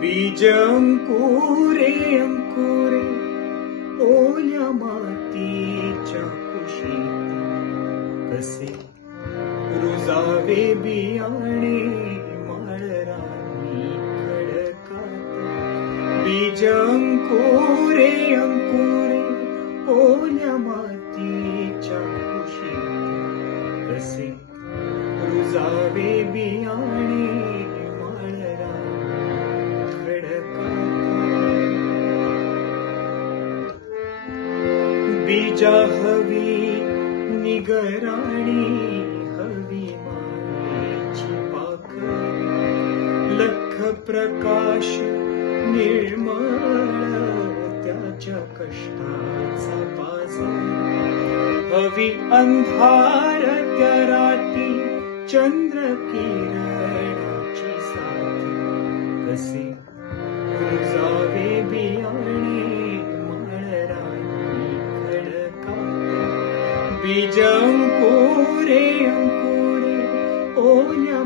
बीज अंकुरे अंकुरे ओल्या मातीच्या कुशीत कसे रुजावे बियाणे माळरानी खडकात. बीज अंकुरे अंकुरे ओल्या मातीच्या कुशीत कसे रुजावे बियाणे बीजा हवी निगराणी हवी मायेची पाखर. लख प्रकाश निर्मळ त्याच्या कष्टाचा पाझर. हवी अंधार त्या राती चंद्र किरणाची साथ. कसे रुजावे बियाणे बीज अंकुरे अंकुरे ओल्या